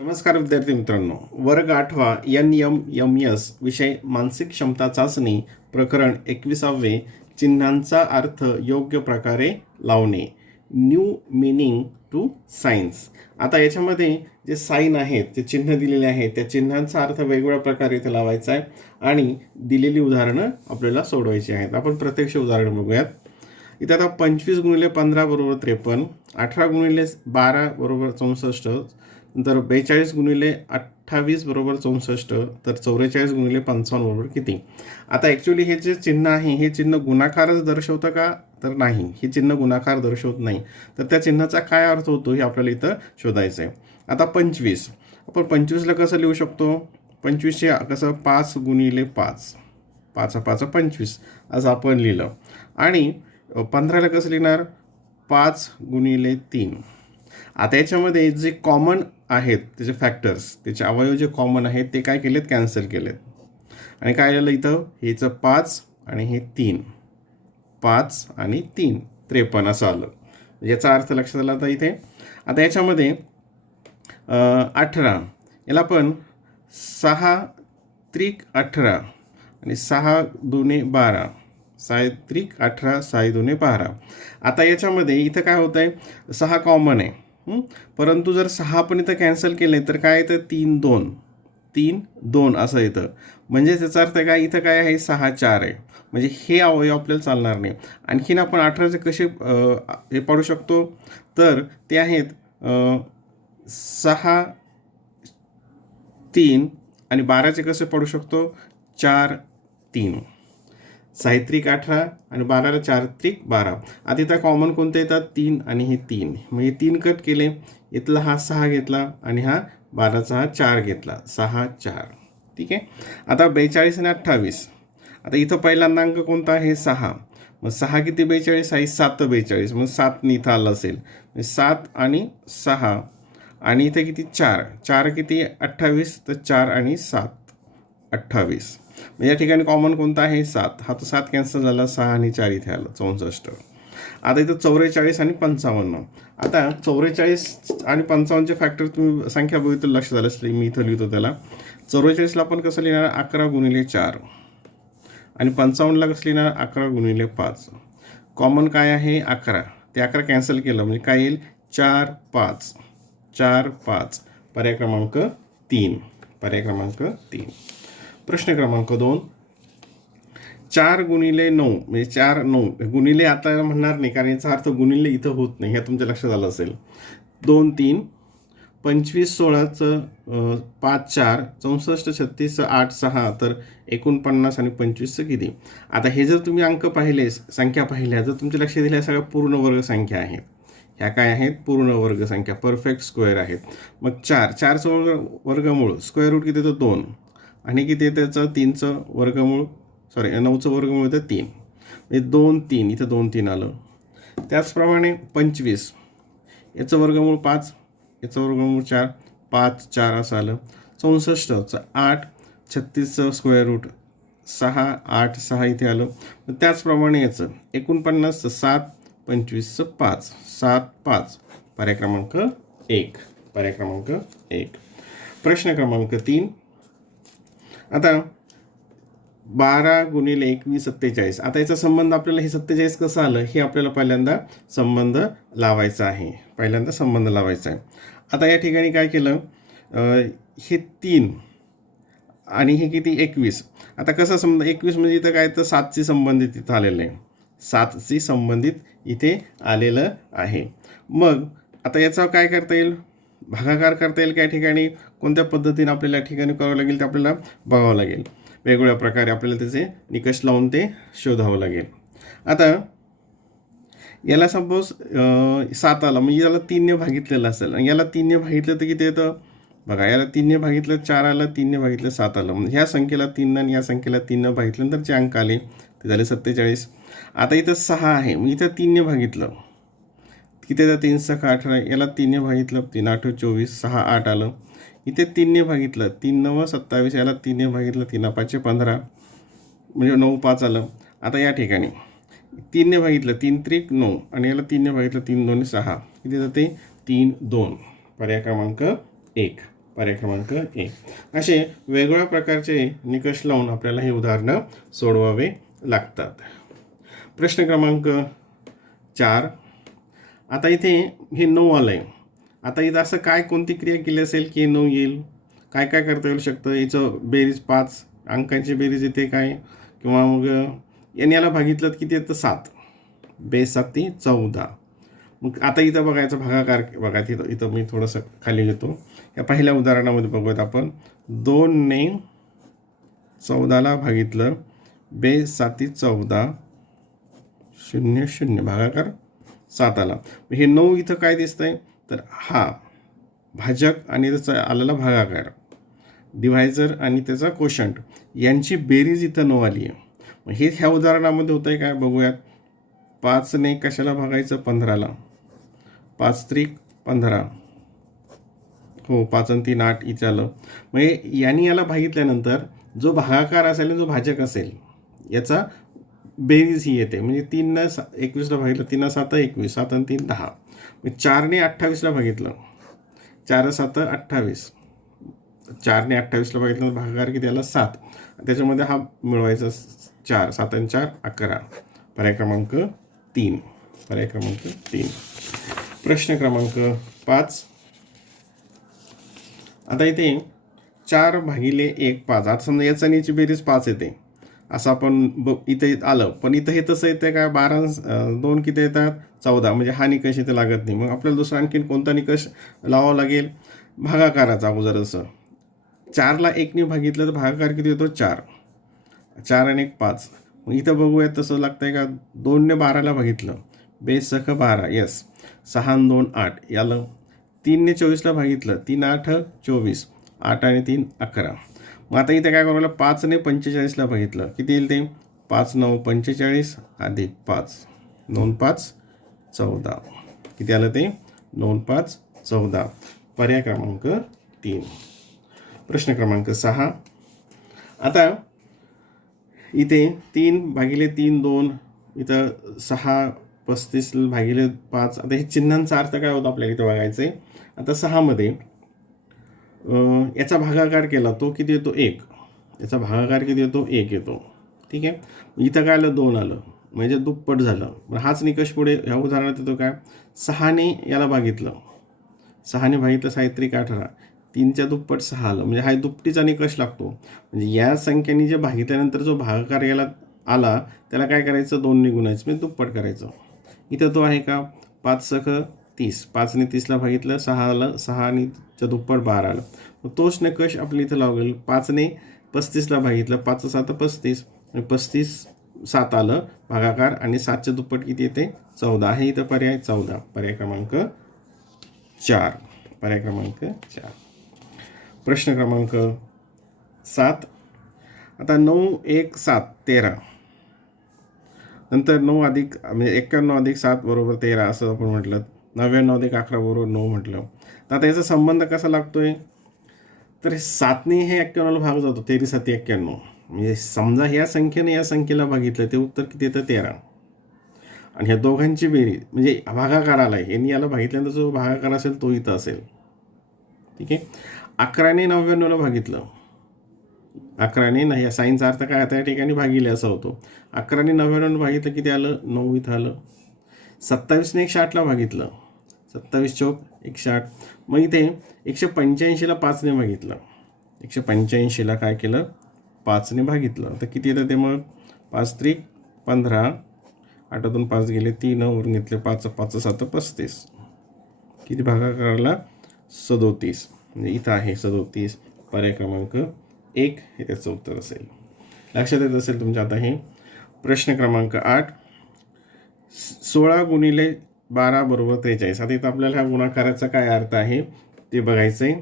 नमस्कार विद्यार्थी मित्रांनो, वर्ग 8वा NMMS विषय मानसिक क्षमता चाचणी प्रकरण 21वे चिन्हांचा अर्थ योग्य प्रकारे लावणे, न्यू मीनिंग टू सायन्स. आता याच्यामध्ये जे साईन आहेत, जे चिन्ह दिलेले आहेत, त्या चिन्हांचा अर्थ वेगवेगळ्या प्रकारे इथे लावायचा आहे आणि दिलेली उदाहरणं आपल्याला सोडवायची आहेत. आपण प्रत्यक्ष उदाहरण बघूयात. इथे आता 25 × 15 = 53, 18 × 12 = 64, नंतर 42 × 28 = 64, तर 44 × 55 किती. आता ॲक्च्युली हे जे चिन्ह आहे हे चिन्ह गुणाकारच दर्शवतं का, तर नाही, हे चिन्ह गुणाकार दर्शवत नाही. तर त्या चिन्हाचा काय अर्थ होतो हे आपल्याला इथं शोधायचं आहे. आता 25, आपण 25ला कसं लिहू शकतो? 25चे कसं 5 × 5, 5 5 25 असं आपण लिहिलं. आणि 15ला कसं लिहिणार? 5 × 3. आता याच्यामध्ये जे कॉमन आहेत त्याचे फॅक्टर्स, त्याचे अवयव जे कॉमन आहेत ते काय केलेत? कॅन्सल केलेत. आणि काय आलं इथं? हेचं 5 आणि हे 3, 5 आणि 3 53 असं आलं. याचा अर्थ लक्षात आला आता इथे. आता याच्यामध्ये 18 याला पण 6 त्रिक 18 आणि 6 दुने 12, 6 त्रिक 18, 6 दुने 12. आता याच्यामध्ये इथं काय होतं आहे? 6 कॉमन आहे, परंतु जर 6 पण इथं कॅन्सल केले तर काय येतं? 3 2, 3 2 असं येतं. म्हणजे त्याचा अर्थ काय? इथं काय आहे? 6 4 आहे. म्हणजे हे अवयव आपल्याला चालणार नाही. आणखीन आपण 18चे कसे हे पाडू शकतो? तर ते आहेत 6 3 आणि 12चे कसे पाडू शकतो? 4 3, 6 त्रिक 18 आणि 12ला 4 त्रिक 12. आता इथं कॉमन कोणते येतात? 3 आणि हे 3. म्हणजे 3 कट केले, इथला हा 6 घेतला आणि हा 12चा हा 4 घेतला, 6 4. ठीक आहे. आता 42 आणि 28. आता इथं पहिल्यांदा अंक कोणता आहे? 6. मग 6 किती 42 आहे? 7 42. मग 7 इथं आलं असेल. 7 आणि 6 आणि इथं किती? 4. 4 किती? 28. तर 4 आणि 7 28. या ठिकाणी कॉमन कोणता आहे? 7. हा तो 7 कॅन्सल झाला, 6 आणि 4 इथे आलं, 64. आता इथं 44 आणि 55. आता 44 आणि 55चे फॅक्टर तुम्ही संख्या बघितलं लक्षात आलं असेल. मी इथं लिहितो त्याला. 44ला आपण कसं लिहिणार? 11 × 4 आणि 55ला कसं लिहिणार? 11 × 5. कॉमन काय आहे? 11. ते 11 कॅन्सल केलं म्हणजे काय येईल? 4 5, 4 5. पर्याय क्रमांक 3. पर्याय क्रमांक 3. प्रश्न क्रमांक 2. 4 × 9 म्हणजे 4 9 गुणिले आता म्हणणार नाही, कारण याचा अर्थ गुणिले इथं होत नाही, हे तुमच्या लक्षात आलं असेल. 2 3, 25 16चं 5 4, 64 36 8 6, तर 49 आणि 25चं किती? आता हे जर तुम्ही अंक पाहिले, संख्या पाहिल्या, जर तुमच्या लक्षात दिल्या सगळ्या पूर्ण वर्ग संख्या आहेत. ह्या काय आहेत? पूर्ण वर्ग संख्या, परफेक्ट स्क्वेअर आहेत. मग 4चं वर्गमूळ स्क्वेअर रूट किती येतं? 2. आणि किती येतं त्याचं? 3चं वर्गमूळ, 9चं वर्गमूळ येतं 3. म्हणजे 2 3, इथं 2 3 आलं. त्याचप्रमाणे 25 याचं वर्गमूळ 5, याचं वर्गमूळ 4, 5 4 असं आलं. 64चं 8, 36चं स्क्वेअर रूट 6, 8 6 इथे आलं. त्याचप्रमाणे याचं 49चं 7, 25चं 5, 7 5. पर्याय क्रमांक 1. पर्याय क्रमांक 1. प्रश्न क्रमांक 3. आता 12 × 21 47. आता याचा संबंध आपल्याला हे 47 कसं आलं हे आपल्याला पहिल्यांदा संबंध लावायचा आहे. आता या ठिकाणी काय केलं? हे 3 आणि हे किती? 21. आता कसं संबंध? 21 म्हणजे इथं काय? तर 7ची संबंधित इथं आलेलं आहे. 7ची संबंधित इथे आलेलं आहे. मग आता याचा काय करता येईल? भागाकार करता येईल. काय ठिकाणी कोणत्या पद्धतीने आपल्याला या ठिकाणी करावं लागेल ते आपल्याला बघावं लागेल. वेगवेगळ्या प्रकारे आपल्याला त्याचे निकष लावून ते शोधावं लागेल. आता याला सपोज 7 आला, म्हणजे याला 3ने भागितलेलं असेल आणि याला 3ने भागितलं तर किती येतं? बघा, याला 3ने भागितलं 4 आलं, 3ने भागितलं 7 आलं. म्हणजे ह्या संख्येला 3 आणि या संख्येला 3ने भागितल्यानंतर जे अंक आले ते झाले 47. आता इथं 6 आहे, मग इथं 3ने भागितलं किती येतं? 3 6 18. याला 3ने भागितलं, 3 8 24, 6 8 आलं. इथे 3ने भागितलं, 3 9 27. याला 3ने भागितलं, 3 5 15, म्हणजे 9 5 आलं. आता या ठिकाणी 3ने भागितलं, 3 त्रिक 9 आणि याला 3ने भागितलं, 3 2 6. किती जाते? 3 2. पर्याय क्रमांक 1. पर्याय क्रमांक 1. असे वेगवेगळ्या प्रकारचे निकष लावून आपल्याला हे उदाहरणं सोडवावे लागतात. प्रश्न क्रमांक 4. आता इथे हे 9 आलं आहे. आता इथं असं काय कोणती क्रिया केली असेल की 9 येईल? काय काय करता येऊ शकतं? याचं बेरीज 5 अंकांची बेरीज येते काय, किंवा मग याला भागितलं किती येतं? 7. बेस 7 = 14. मग आता इथं बघायचं भागाकार बघा. इथं मी थोडंसं खाली घेतो. या पहिल्या उदाहरणामध्ये बघूयात आपण. 2 ने 14ला भागितलं, बेस 7 = 14, 0 0 भागाकार 7 आला. हे 9 इथं काय दिसतंय तर हा भाजक आणि त्याचा आलेला भागाकार, डिव्हायझर आणि त्याचा कोशंट यांची बेरीज इथं 9 आली आहे. मग हे ह्या उदाहरणामध्ये होतं आहे काय बघूयात. 5 ने कशाला भागायचं? 15ला. 5 त्रिक 15. हो, 5 आणि 3 8 इथे आलं. मग यांनी याला भागितल्यानंतर जो भागाकार असेल आणि जो भाजक असेल याचा बेरीज ही येते. म्हणजे 3 ने 21ला भागितलं, 3 7 21, 7 आणि 3 10. मग 4 ने 28ला भागितलं, 4 7 28, 4 ने 28ला भागितलं, भागाकार किती आला? 7. त्याच्यामध्ये हा मिळवायचा 4, 7 आणि 4 11. पर्याय क्रमांक 3. पर्याय क्रमांक 3. प्रश्न क्रमांक 5. आता इथे 4 भागिले 1 5. आता समजा याचा आणि याची बेरीज 5 येते असं आपण इथे आलं. पण इथं हे तसं येतं काय? 12 2 किती येतात? 14. म्हणजे हा निकष इथे लागत नाही. मग आपल्याला दुसरा आणखीन कोणता निकष लावावा लागेल? भागाकाराचा अगोदर. असं 4ला 1 ने भागितलं तर भागाकार किती येतो? 4. 4 आणि 1 5. मग इथं बघूयात तसं लागतंय का? 2 ने 12ला भागितलं, बेस सख 12, यस. 6 आणि 2 8 याला. 3 ने 24ला भागितलं, 3 8 24, 8 आणि 3 11. मग आता इथे काय करायला? 5 ने 45ला भागितलं, किती येईल ते? 5 9 45 अधिक 5 9 5 14. किती आलं ते? 9 5 14. पर्याय क्रमांक 3. प्रश्न क्रमांक 6. आता इथे 3 भागिले 3 2, इथं 6 35 भागिले 5. आता हे चिन्हांचा अर्थ काय होता आपल्याला इथे बघायचं आहे. आता 6मध्ये याचा भागाकार केला तो किती येतो? 1. याचा भागाकार किती येतो? 1 येतो. ठीक आहे. इथं काय आलं? 2 आलं, म्हणजे दुप्पट झालं. पण हाच निकष पुढे ह्या उदाहरणात येतो काय? 6 ने याला भागितलं, 6 ने भागितलं 6 त्रिक 18, 3च्या दुप्पट 6 आलं. म्हणजे हा दुपटीचा निकष लागतो. म्हणजे या संख्येने जे भागितल्यानंतर जो भागाकार याला आला त्याला काय करायचं? 2 ने गुणायचं, म्हणजे दुप्पट करायचं. इथं तो आहे का? 5 सख 30, 5 ने 30ला भागितलं, 6 आलं, 6 आणि च्या दुप्पट 12 आलं. मग तोच निकष आपल्या इथं लावलेलं. 5 ने 35ला भागितलं, 5 7 35, आणि 35 7 आलं भागाकार, आणि 7च्या दुप्पट किती येते? 14 आहे. इथं पर्याय 14. पर्याय क्रमांक 4. पर्याय क्रमांक 4. प्रश्न क्रमांक 7. आता 9 1 7 13. नंतर 9 अधिक म्हणजे 91 अधिक 7 बरोबर 13 असं आपण म्हटलं. 99 अधिक 11 बरोबर 9 म्हटलं. तर आता याचा संबंध कसा लागतोय? तर 7ने हे 91ला भाग जातो, 13 7 91. म्हणजे समजा ह्या संख्येने या संख्येला भागितलं ते उत्तर किती येतं? 13. आणि ह्या दोघांची बेरीज म्हणजे भागाकार आला आहे, यांनी याला भागितल्यानंतर जो भागाकार असेल तो इथं असेल. ठीक आहे. 11ने 99ला भागितलं, 11ने नाही, या साईनचा अर्थ काय आता या ठिकाणी भागिले असा होतो. 11ने 99 भागितलं किती आलं? 9 इथं आलं. 27ने 160ला भागितलं, 27 चौक 160. मग इथे 185ला 5 ने भागितलं, 185ला काय केलं? 5 ने भागितलं. तर किती येतं ते? मग 5 त्रिक 15, 8तून 5 गेले, 3 वरून घेतले 5 5 7 35. किती भागाकाराला? 37. म्हणजे इथं आहे 37. पर्याय क्रमांक 1 हे त्याचं उत्तर असेल. लक्षात येत असेल तुमच्या. आता हे प्रश्न क्रमांक 8. 16 गुणिले 12 बरोबर 43. आता इथं आपल्याला ह्या गुणाकाराचा काय अर्थ आहे ते बघायचं आहे.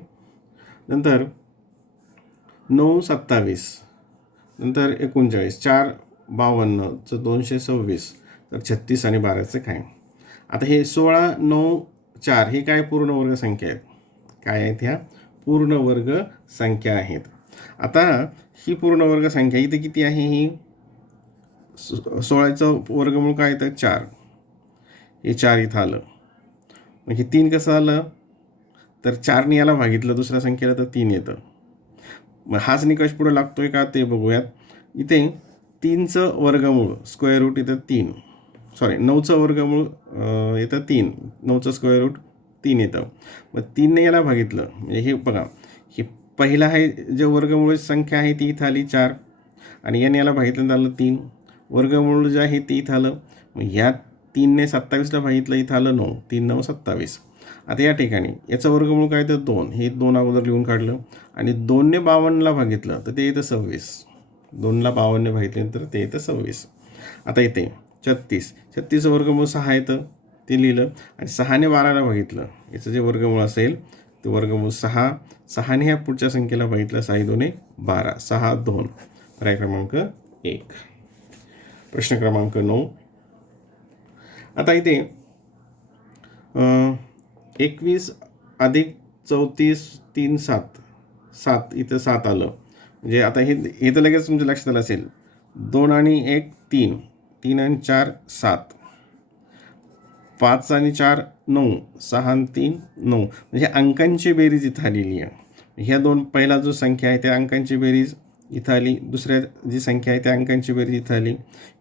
नंतर 9 27, नंतर 39, 4 52, 226, तर 36 आणि 12चं काय? आता हे 16 9 4 हे काय? पूर्ण वर्ग संख्या आहेत. काय आहेत? ह्या पूर्ण वर्ग संख्या आहेत. आता ही पूर्ण वर्ग संख्या इथे किती आहे? ही 16चं वर्गमूळ काय येतं? 4. हे 4 इथं आलं. मग हे 3 कसं आलं? तर 4ने याला भागितलं दुसऱ्या संख्येला तर 3 येतं. मग हाच निकष पुढे लागतोय का ते बघूयात. इथे 3चं वर्गमूळ स्क्वेअर रूट इथं 3, सॉरी 9चं वर्गमूळ येतं 3, 9चं स्क्वेअर रूट 3 येतं. मग 3ने याला भागितलं म्हणजे हे बघा, हे पहिला आहे जे वर्गमूळ संख्या आहे ती इथं आली 4 आणि याने याला भागितलं आलं 3. वर्गमूळ जे आहे ते इथं आलं. मग ह्या 3ने 27ला भागितलं इथं आलं 9, 3 9 27. आता या ठिकाणी याचं वर्गमूळ काय तर 2, हे 2 अगोदर लिहून काढलं आणि 2ने 52ला भागितलं तर ते येतं 26. 2ला 52ने भागितल्यानंतर ते येतं 26. आता इथे 36चं वर्गमूळ 6 येतं ते लिहिलं आणि 6ने 12ला भागितलं, याचं जे वर्गमूळ असेल ते वर्गमूळ 6. 6ने ह्या पुढच्या संख्येला भागितलं, 6 2 12, 6 2. पर्याय क्रमांक 1. प्रश्न क्रमांक 9. आता इथे 21 अधिक 34 3 7, 7 इथं 7 आलं. म्हणजे आता हे तर लगेच तुमच्या लक्षात आलं असेल. 2 आणि 1 3, 3 आणि 4 7, 5 आणि 4 9, 6 आणि 3 9. म्हणजे अंकांची बेरीज इथं आलेली आहे. ह्या दोन पहिला जो संख्या आहे त्या अंकांची बेरीज इथं आली, दुसऱ्या जी संख्या आहे त्या अंकांची बेरीज इथं आली,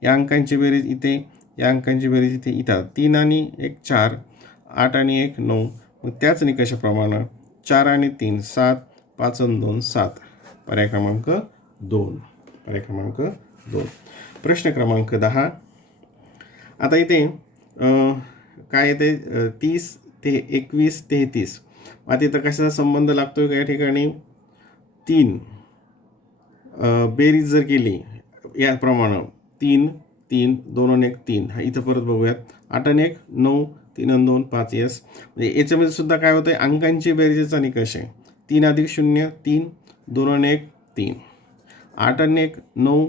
या अंकांची बेरीज इथे, या अंकांची बेरीज इथे इथं. 3 आणि 1 4, 8 आणि 1 9. मग त्याच निकषाप्रमाणे 4 आणि 3 7, 5 आणि 2 7. पर्याय क्रमांक 2. पर्याय क्रमांक 2. प्रश्न क्रमांक 10. आता इथे काय येते 30 ते 21 33. आता इथं कशाचा संबंध लागतोय का या ठिकाणी 3 बेरीज जर केली याप्रमाणे 3 3 2 आणि 1 3. हा इथं परत बघूयात 8 आणि 1 9, 3 आणि 2 5. यस, म्हणजे याच्यामध्ये सुद्धा काय होतं अंकांची बेरीजचा निकष आहे. 3 अधिक 0 3, 2 आणि 1 3, 8 आणि 1 9,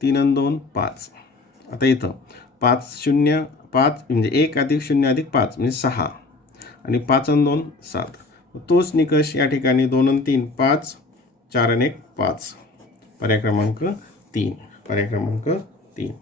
3 आणि 2 5. आता इथं 5 0 5 म्हणजे 1 अधिक 0 अधिक 5 म्हणजे 6 आणि 5 आणि 2 7. तोच निकष या ठिकाणी 2 आणि 3 5, 4 आणि 1 5. पर्याय क्रमांक 3. पर्याय क्रमांक 3.